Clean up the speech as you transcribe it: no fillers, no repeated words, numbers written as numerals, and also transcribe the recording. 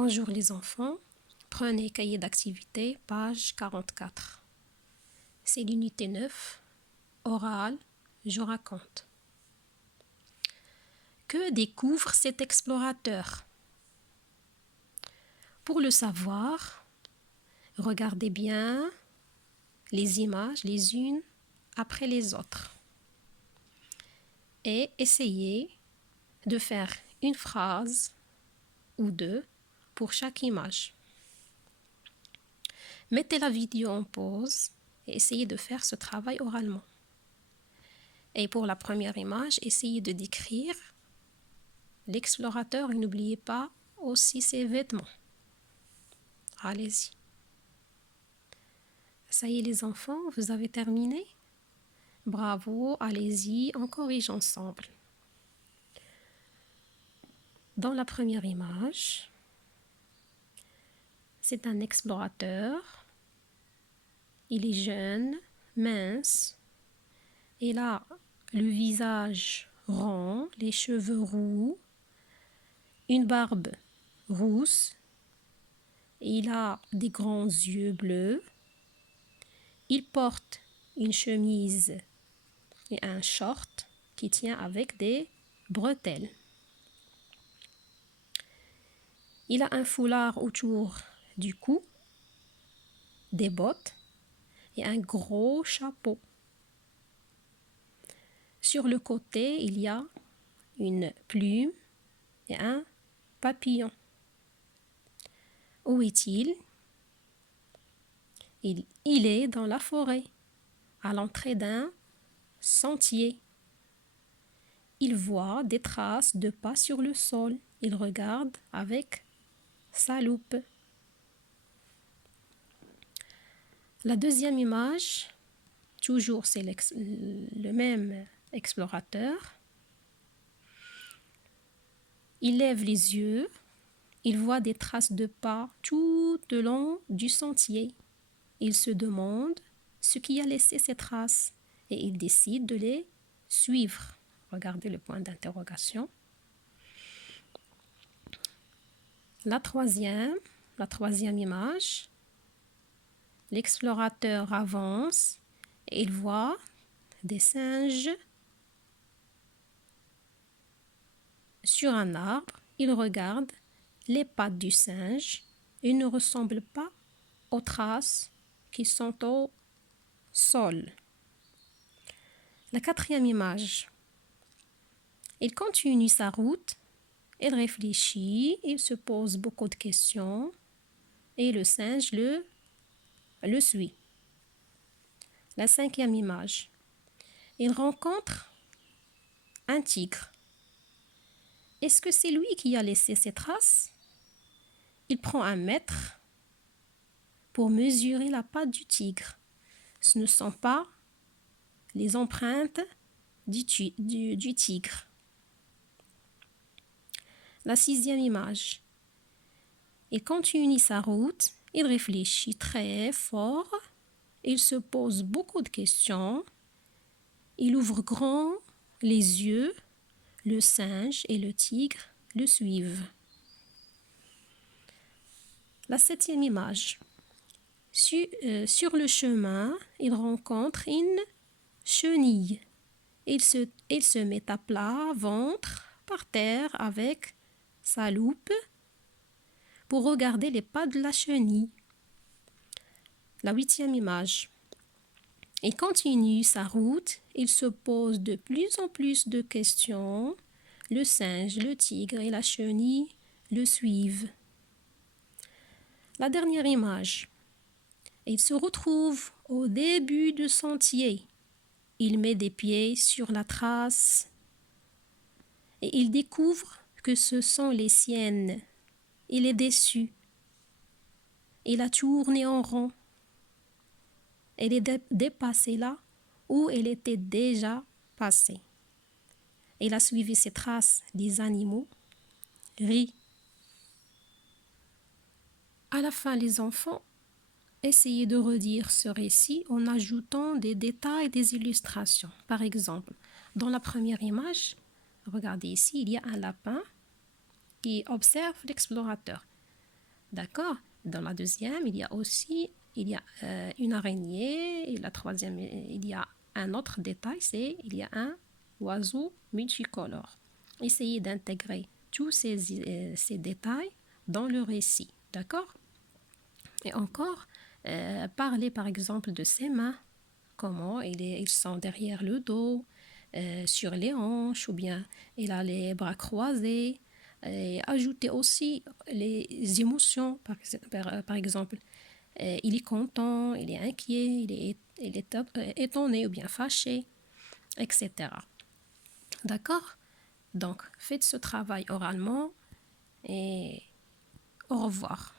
Bonjour les enfants, prenez cahier d'activité, page 44. C'est l'unité 9, oral, je raconte. Que découvre cet explorateur? Pour le savoir, regardez bien les images les unes après les autres et essayez de faire une phrase ou deux pour chaque image. Mettez la vidéo en pause et essayez de faire ce travail oralement. Et pour la première image, essayez de décrire l'explorateur et n'oubliez pas aussi ses vêtements. Allez-y. Ça y est les enfants, vous avez terminé? Bravo, allez-y, on corrige ensemble. Dans la première image, c'est un explorateur. Il est jeune, mince. Il a le visage rond, les cheveux roux, une barbe rousse. Il a des grands yeux bleus. Il porte une chemise et un short qui tient avec des bretelles. Il a un foulard autour du cou, des bottes et un gros chapeau. Sur le côté, il y a une plume et un papillon. Où est-il? Il est dans la forêt, à l'entrée d'un sentier. Il voit des traces de pas sur le sol. Il regarde avec sa loupe. La deuxième image, toujours c'est le même explorateur. Il lève les yeux. Il voit des traces de pas tout le long du sentier. Il se demande ce qui a laissé ces traces et il décide de les suivre. Regardez le point d'interrogation. La troisième image, l'explorateur avance et il voit des singes sur un arbre. Il regarde les pattes du singe. Ils ne ressemblent pas aux traces qui sont au sol. La quatrième image, il continue sa route. Il réfléchit, il se pose beaucoup de questions et le singe le suit. La cinquième image, il rencontre un tigre. Est-ce que c'est lui qui a laissé ces traces? Il prend un mètre pour mesurer la patte du tigre. Ce ne sont pas les empreintes du tigre. La sixième image, il continue sa route, il réfléchit très fort, il se pose beaucoup de questions, il ouvre grand les yeux, le singe et le tigre le suivent. La septième image, sur le chemin, il rencontre une chenille. Il se met à plat, ventre, par terre avec sa loupe pour regarder les pas de la chenille. La huitième image. Il continue sa route, il se pose de plus en plus de questions. Le singe, le tigre et la chenille le suivent. La dernière image. Il se retrouve au début du sentier. Il met des pieds sur la trace et il découvre que ce sont les siennes. Il est déçu. Il a tourné en rond. Elle est dépassée là où elle était déjà passée. Il a suivi ces traces des animaux, rit. À la fin, les enfants, essayez de redire ce récit en ajoutant des détails et des illustrations. Par exemple, dans la première image, regardez ici, il y a un lapin qui observe l'explorateur. D'accord? Dans la deuxième, il y a aussi une araignée. Et la troisième, il y a un autre détail, c'est il y a un oiseau multicolore. Essayez d'intégrer tous ces détails dans le récit. D'accord? Et encore, parler par exemple de ses mains, comment ils sont derrière le dos, sur les hanches, ou bien il a les bras croisés. Et ajouter aussi les émotions, par exemple, il est content, il est inquiet, il est étonné ou bien fâché, etc. D'accord? Donc, faites ce travail oralement et au revoir.